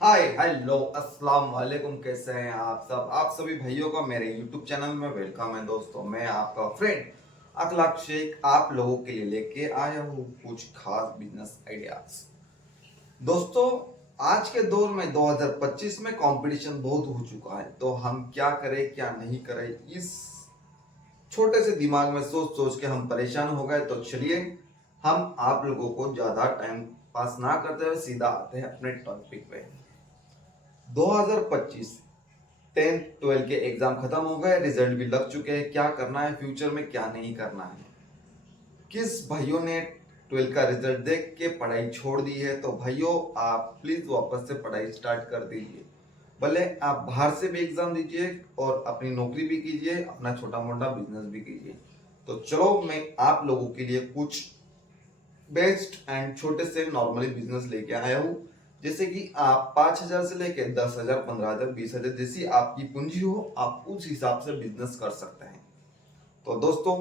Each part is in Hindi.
हाय हेलो अस्सलाम वालेकुम। कैसे हैं आप सभी भाइयों का मेरे YouTube चैनल में वेलकम है। दोस्तों, मैं आपका फ्रेंड अखलाक शेख आप लोगों के लिए लेके आया हूँ कुछ खास बिजनेस आइडियाज। दोस्तों, आज के दौर में 2025 में कंपटीशन बहुत हो चुका है, तो हम क्या करें क्या नहीं करें, इस छोटे से दिमाग में सोच सोच के हम परेशान हो गए। तो चलिए, हम आप लोगों को ज्यादा टाइम पास ना करते हुए सीधा आते हैं अपने टॉपिक पे। 2025 10th 12 के एग्जाम खत्म हो गए, रिजल्ट भी लग चुके हैं। क्या करना है फ्यूचर में, क्या नहीं करना है। किस भाइयों ने 12 का रिजल्ट देख के पढ़ाई छोड़ दी है, तो भाइयों आप प्लीज वापस से पढ़ाई स्टार्ट कर दीजिए। भले आप बाहर से भी एग्जाम दीजिए और अपनी नौकरी भी कीजिए, अपना छोटा मोटा बिजनेस भी कीजिए। तो चलो, मैं आप लोगों के लिए कुछ बेस्ट एंड छोटे से नॉर्मली बिजनेस लेके आया हूँ। जैसे कि आप 5,000 से लेके 10,000, 15,000, 20,000 जैसी आपकी पूंजी हो, आप उस हिसाब से बिजनेस कर सकते हैं। तो दोस्तों,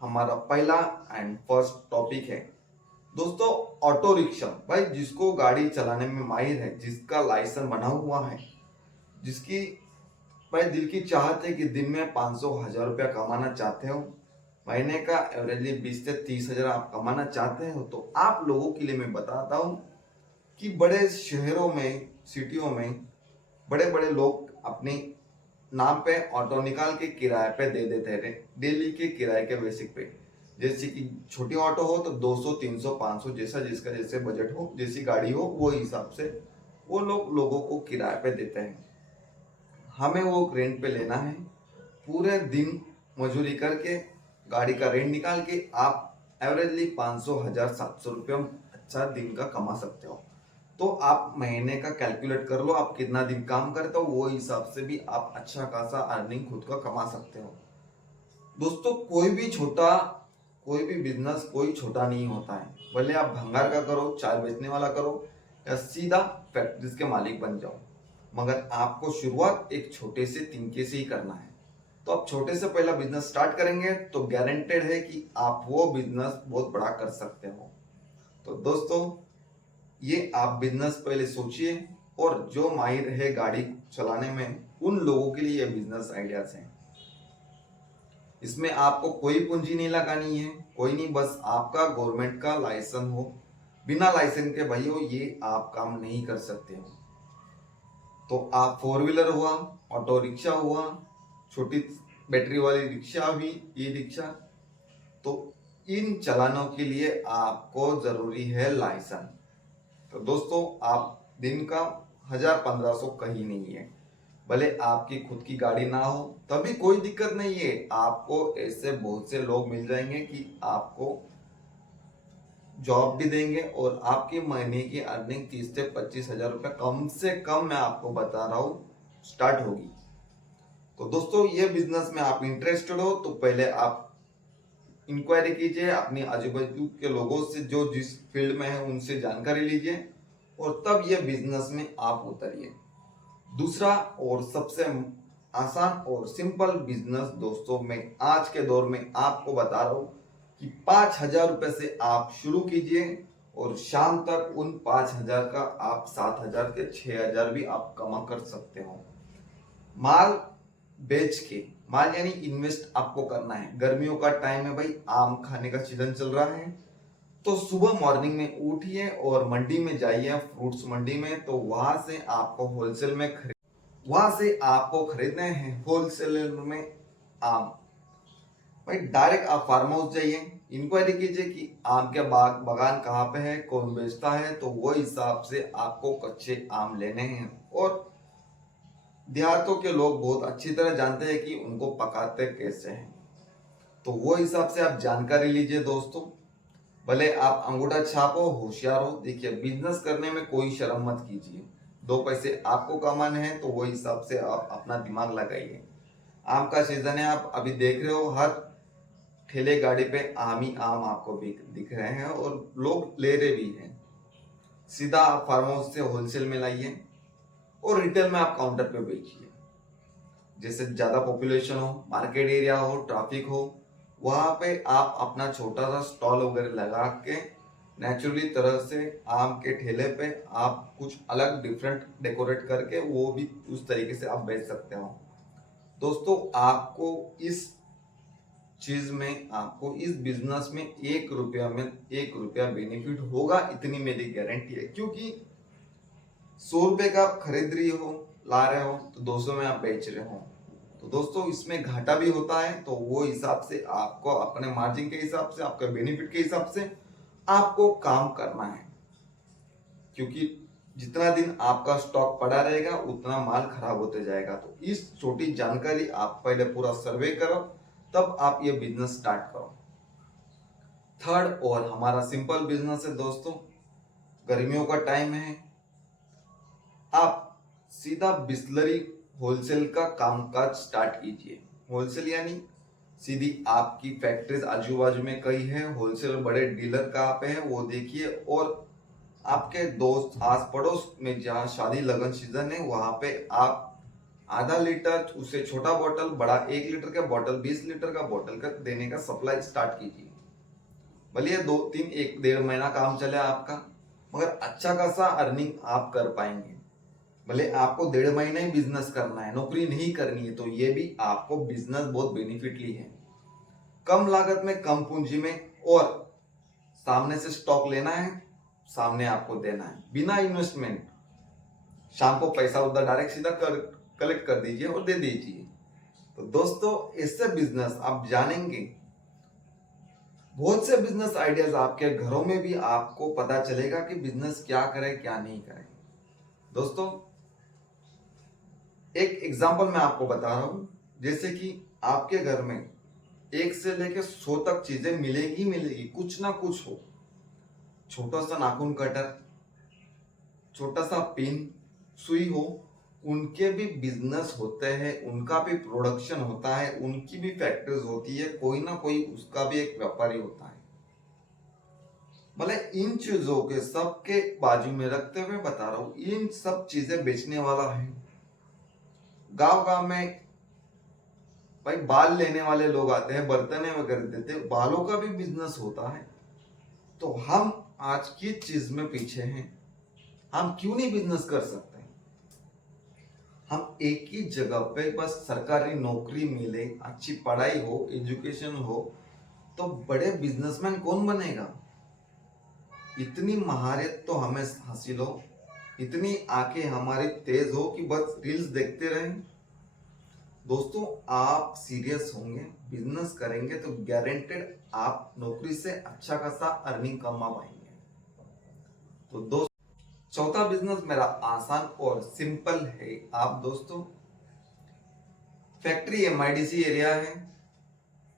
हमारा पहला एंड फर्स्ट टॉपिक है दोस्तों, ऑटो रिक्शा। भाई, जिसको गाड़ी चलाने में माहिर है, जिसका लाइसेंस बना हुआ है, जिसकी भाई दिल की चाहत है कि दिन में 500 1000 रुपया कमाना चाहते हो, महीने का एवरेजली 20 से 30 हजार आप कमाना चाहते हो, तो आप लोगों के लिए मैं बताता हूँ कि बड़े शहरों में, सिटियों में बड़े बड़े लोग अपने नाम पे ऑटो निकाल के किराए पे दे देते हैं, डेली के किराए के बेसिक पे। जैसे कि छोटी ऑटो हो तो 200 300 500, जैसा जिसका जैसे बजट हो, जैसी गाड़ी हो वो हिसाब से वो लोग लोगों को किराए पे देते हैं। हमें वो रेंट पे लेना है। पूरे दिन मजदूरी करके गाड़ी का रेंट निकाल के आप एवरेजली 500 1000 700 रुपये अच्छा दिन का कमा सकते हो। तो आप महीने का कैलकुलेट कर लो, आप कितना दिन काम करते हो, वो हिसाब से भी आप अच्छा खासा अर्निंग खुद का कमा सकते हो। दोस्तों, कोई भी बिजनेस कोई छोटा नहीं होता है। भले आप भंगार का करो, चाय बेचने वाला करो, या सीधा फैक्ट्रीज के मालिक बन जाओ, मगर आपको शुरुआत एक छोटे से तिनके से ही करना है। तो आप छोटे से पहला बिजनेस स्टार्ट करेंगे तो गारंटेड है कि आप वो बिजनेस बहुत बड़ा कर सकते हो। तो दोस्तों, ये आप बिजनेस पहले सोचिए, और जो माहिर है गाड़ी चलाने में, उन लोगों के लिए ये बिजनेस आइडियाज हैं। इसमें आपको कोई पूंजी नहीं लगानी है, कोई नहीं, बस आपका गवर्नमेंट का लाइसेंस हो। बिना लाइसेंस के भाइयों ये आप काम नहीं कर सकते हो। तो आप फोर व्हीलर हुआ, ऑटो रिक्शा हुआ, छोटी बैटरी वाली रिक्शा हुई, ई रिक्शा, तो इन चलानों के लिए आपको जरूरी है लाइसेंस। तो दोस्तों, आप दिन का 1000 1500 कहीं नहीं है। भले आपकी खुद की गाड़ी ना हो तभी कोई दिक्कत नहीं है, आपको ऐसे बहुत से लोग मिल जाएंगे कि आपको जॉब भी देंगे और आपके महीने की अर्निंग 30 से 25 हजार रुपये कम से कम, मैं आपको बता रहा हूँ, स्टार्ट होगी। तो दोस्तों, ये बिजनेस में आप इंटरेस्टेड हो तो पहले आप इंक्वायरी कीजिए, अपनी आजू बाजू के लोगों से जो जिस फील्ड में है उनसे जानकारी लीजिए, और तब ये बिजनेस में आप उतरिए। दूसरा और सबसे आसान और सिंपल बिजनेस दोस्तों, मैं आज के दौर में आपको बता रहा हूं कि 5,000 रुपए से आप शुरू कीजिए, और शाम तक उन 5,000 का आप 7,000 के 6,000 भी आप कमा कर सकते हो। माल बेच के, माल यानी इन्वेस्ट आपको करना है। गर्मियों का टाइम है भाई, आम खाने का सीजन चल रहा है, तो सुबह मॉर्निंग में उठिए और मंडी में जाइए, फ्रूट्स मंडी में, तो वहां से आपको खरीदने हैं होलसेल में आम। भाई, डायरेक्ट आप फार्म हाउस जाइए, इंक्वायरी कीजिए कि आम के बागान कहाँ पे है, कौन बेचता है, तो वो हिसाब से आपको कच्चे आम लेने हैं। और देहातों के लोग बहुत अच्छी तरह जानते हैं कि उनको पकाते कैसे हैं, तो वो हिसाब से आप जानकारी लीजिए दोस्तों। भले आप अंगूठा छाप हो, होशियार हो, देखिए बिजनेस करने में कोई शर्म मत कीजिए। दो पैसे आपको कमाने हैं तो वो हिसाब से आप अपना दिमाग लगाइए। आम का सीजन है, आप अभी देख रहे हो हर ठेले गाड़ी पे आम ही आम आपको दिख रहे हैं, और लोग ले रहे भी हैं। सीधा आप फार्म हाउस से होलसेल में लाइए और रिटेल में आप काउंटर पे बेचिए। जैसे ज्यादा पॉपुलेशन हो, मार्केट एरिया हो, ट्रैफिक हो, वहां पे आप अपना छोटा सा स्टॉल वगैरह लगा के नेचुरली तरह से आम के ठेले पे आप कुछ अलग डिफरेंट डेकोरेट करके वो भी उस तरीके से आप बेच सकते हो। दोस्तों आपको इस चीज में, आपको इस बिजनेस में 1 रुपया में 1 रुपया बेनिफिट होगा, इतनी मेरी गारंटी है। क्योंकि 100 रुपए का आप खरीद रही हो, ला रहे हो, तो 200 में आप बेच रहे हो। तो दोस्तों इसमें घाटा भी होता है, तो वो हिसाब से आपको अपने मार्जिन के हिसाब से, आपके बेनिफिट के हिसाब से आपको काम करना है। क्योंकि जितना दिन आपका स्टॉक पड़ा रहेगा उतना माल खराब होते जाएगा। तो इस छोटी जानकारी आप पहले पूरा सर्वे करो, तब आप ये बिजनेस स्टार्ट करो। थर्ड और हमारा सिंपल बिजनेस है दोस्तों, गर्मियों का टाइम है, आप सीधा बिस्लरी होलसेल का कामकाज स्टार्ट कीजिए। होलसेल यानी सीधी आपकी फैक्ट्रीज आजू बाजू में कई है, होलसेल बड़े डीलर कहाँ पे है वो देखिए, और आपके दोस्त आस पड़ोस में जहाँ शादी लगन सीजन है वहां पे आप आधा लीटर, उससे छोटा बोतल, बड़ा 1 लीटर का बोतल, 20 लीटर का बोतल का देने का सप्लाई स्टार्ट कीजिए। भले 2-3-1-1.5 महीना काम चले आपका, मगर अच्छा खासा अर्निंग आप कर पाएंगे। भले आपको 1.5 महीना ही बिजनेस करना है, नौकरी नहीं करनी है, तो ये भी आपको बिजनेस बहुत बेनिफिटली है। कम लागत में, कम पूंजी में, और सामने से स्टॉक लेना है, सामने आपको देना है, बिना इन्वेस्टमेंट। शाम को पैसा उधर डायरेक्ट सीधा कलेक्ट कर दीजिए और दे दीजिए। तो दोस्तों इससे बिजनेस आप जानेंगे, बहुत से बिजनेस आइडियाज आपके घरों में भी आपको पता चलेगा कि बिजनेस क्या करें क्या नहीं करें। दोस्तों एक एग्जांपल मैं आपको बता रहा हूं, जैसे कि आपके घर में 1 से लेकर 100 तक चीजें मिलेगी मिलेगी, कुछ ना कुछ हो। छोटा सा नाखून कटर, छोटा सा पिन, सुई हो, उनके भी बिजनेस होते हैं, उनका भी प्रोडक्शन होता है, उनकी भी फैक्ट्रीज होती है, कोई ना कोई उसका भी एक व्यापारी होता है। मतलब इन चीजों के सबके बाजू में रखते हुए बता रहा हूं, इन सब चीजें बेचने वाला है। गांव गांव में भाई बाल लेने वाले लोग आते हैं, बर्तने वगैरह देते हैं, बालों का भी बिजनेस होता है। तो हम आज की चीज में पीछे हैं, हम क्यों नहीं बिजनेस कर सकते? हम एक ही जगह पे बस सरकारी नौकरी मिले, अच्छी पढ़ाई हो, एजुकेशन हो, तो बड़े बिजनेसमैन कौन बनेगा? इतनी महारत तो हमें हासिल हो, इतनी आंखें हमारी तेज हो कि बस रील्स देखते रहें। दोस्तों आप सीरियस होंगे, बिजनेस करेंगे तो गारंटेड आप नौकरी से अच्छा खासा अर्निंग कमा पाएंगे। तो दोस्तों चौथा बिजनेस मेरा आसान और सिंपल है। आप दोस्तों फैक्ट्री एमआईडीसी एरिया है,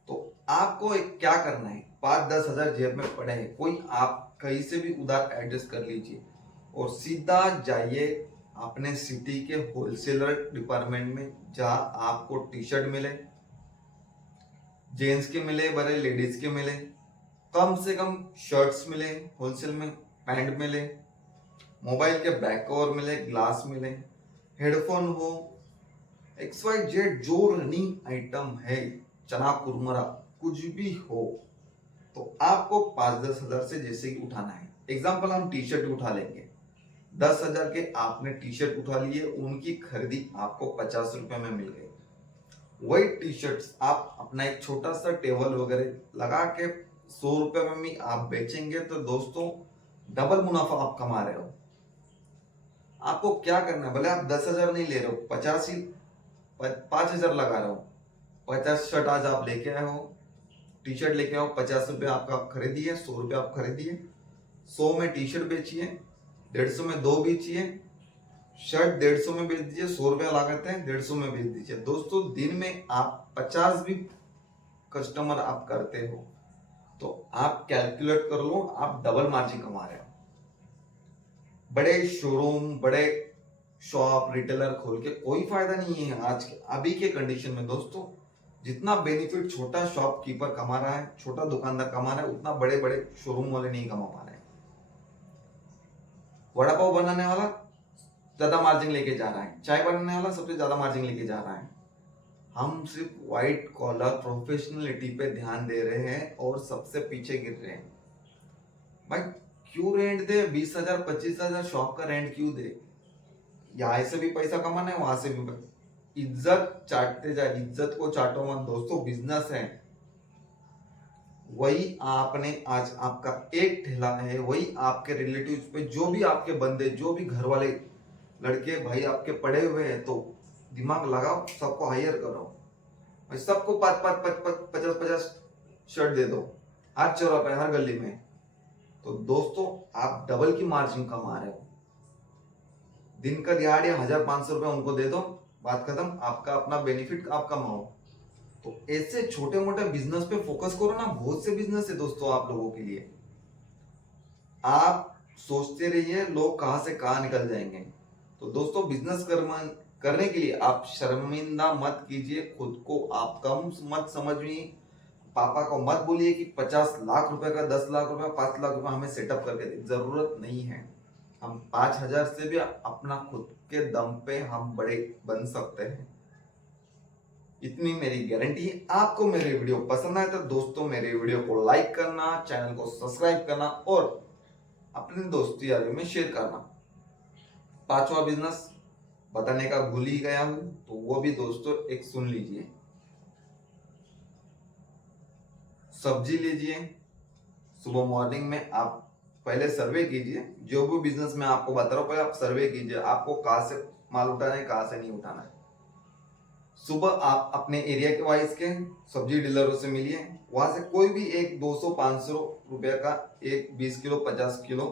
तो आपको एक क्या करना है, 5-10 हजार जेब में पड़े हैं, कोई आप कहीं से भी उधार एडजस्ट कर लीजिए और सीधा जाइए अपने सिटी के होलसेलर डिपार्टमेंट में, जहां आपको टी शर्ट मिले, जेंट्स के मिले, बड़े लेडीज के मिले, कम से कम शर्ट्स मिले होलसेल में, पैंट मिले, मोबाइल के बैक कवर मिले, ग्लास मिले, हेडफोन हो, XYZ जो रनिंग आइटम है, चना कुरमुरा कुछ भी हो, तो आपको 5-10 हजार से जैसे कि उठाना है। एग्जाम्पल हम टी शर्ट उठा लेंगे, 10 हजार के आपने टी शर्ट उठा लिए, उनकी खरीदी आपको 50 रुपए में मिल गई। वही टी शर्ट आप अपना एक छोटा सा टेबल वगैरह लगा के 100 रुपए में भी आप बेचेंगे, तो दोस्तों डबल मुनाफा आप कमा रहे हो। आपको क्या करना है, भले आप 10 हजार नहीं ले रहे हो, 5 हजार लगा रहे हो, 50 शर्ट आज आप लेके आए हो, टी शर्ट लेके आओ, 50 रुपए आपका खरीदिए, 100 रुपए आप खरीदिए, 100 में टी शर्ट बेचिए, 150 में 2 बेचिए, शर्ट 150 में बेच दीजिए, 100 रुपया लागत है, 150 में बेच दीजिए। दोस्तों दिन में आप 50 भी कस्टमर आप करते हो, तो आप कैलकुलेट कर लो, आप डबल मार्जिन कमा रहे हो। बड़े शोरूम, बड़े शॉप, रिटेलर खोल के कोई फायदा नहीं है आज के अभी के कंडीशन में। दोस्तों जितना बेनिफिट छोटा शॉपकीपर कमा रहा है, छोटा दुकानदार कमा रहा है, उतना बड़े बड़े शोरूम वाले नहीं कमा पा रहे हैं। वड़ा पाव बनाने वाला ज्यादा मार्जिन लेके जा रहा है, चाय बनाने वाला सबसे ज्यादा मार्जिन लेके जा रहा है। हम सिर्फ व्हाइट कॉलर प्रोफेशनलिटी पे ध्यान दे रहे हैं और सबसे पीछे गिर रहे हैं। भाई क्यों रेंट दे? 20,000 25,000 शॉप का रेंट क्यों दे? यहाँ से भी पैसा कमाना है, वहां से भी। इज्जत चाटते जा, इज्जत को चाटो मत दोस्तों, बिजनेस है। वही आपने आज आपका एक ठेला है, वही आपके रिलेटिव्स पे जो भी आपके बंदे, जो भी घर वाले लड़के भाई आपके पड़े हुए हैं, तो दिमाग लगाओ, सबको हायर करो भाई, सबको 50-50 शर्ट दे दो हर चौराहे पे, हर गली में। तो दोस्तों आप डबल की मार्जिन कमा रहे हो। दिन का दिहाड़ी 1,500 रुपए उनको दे दो, बात खत्म, आपका अपना बेनिफिट आप कमाओ। तो ऐसे छोटे मोटे बिजनेस पे फोकस करो ना, बहुत से बिजनेस है दोस्तों आप लोगों के लिए। आप सोचते रहिए लोग कहां से कहां निकल जाएंगे। तो दोस्तों बिजनेस करने के लिए आप शर्मिंदा मत कीजिए खुद को, आप कम मत समझिए। पापा को मत बोलिए कि 50 लाख रुपए का, 10 लाख रुपए, 5 लाख रुपए हमें सेटअप करके दे, जरूरत नहीं है। हम 5,000 से भी अपना खुद के दम पे हम बड़े बन सकते हैं, इतनी मेरी गारंटी है। आपको मेरे वीडियो पसंद आए तो दोस्तों मेरे वीडियो को लाइक करना, चैनल को सब्सक्राइब करना और अपने दोस्ती यारी में शेयर करना। पांचवा बिजनेस बताने का भूल ही गया हूं, तो वो भी दोस्तों एक सुन लीजिए। सब्जी लीजिए, सुबह मॉर्निंग में आप पहले सर्वे कीजिए, जो भी बिजनेस में आपको बता रहा हूं, पहले आप सर्वे कीजिए, आपको कहां से माल उठाना है, कहां से नहीं उठाना है। सुबह आप अपने एरिया के वाइज के सब्जी डीलरों से मिलिए, वहां से कोई भी एक 200-500 रुपए का एक 20 किलो 50 किलो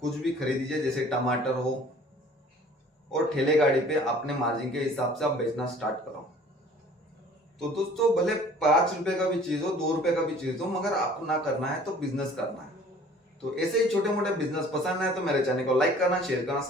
कुछ भी खरीदीजिए, जैसे टमाटर हो, और ठेले गाड़ी पे अपने मार्जिन के हिसाब से आप बेचना स्टार्ट करो। तो दोस्तों भले 5 रुपए का भी चीज हो, 2 रुपए का भी चीज हो, मगर अपना करना है तो बिजनेस करना है। तो ऐसे ही छोटे मोटे बिजनेस पसंद है तो मेरे चैनल को लाइक करना, शेयर करना,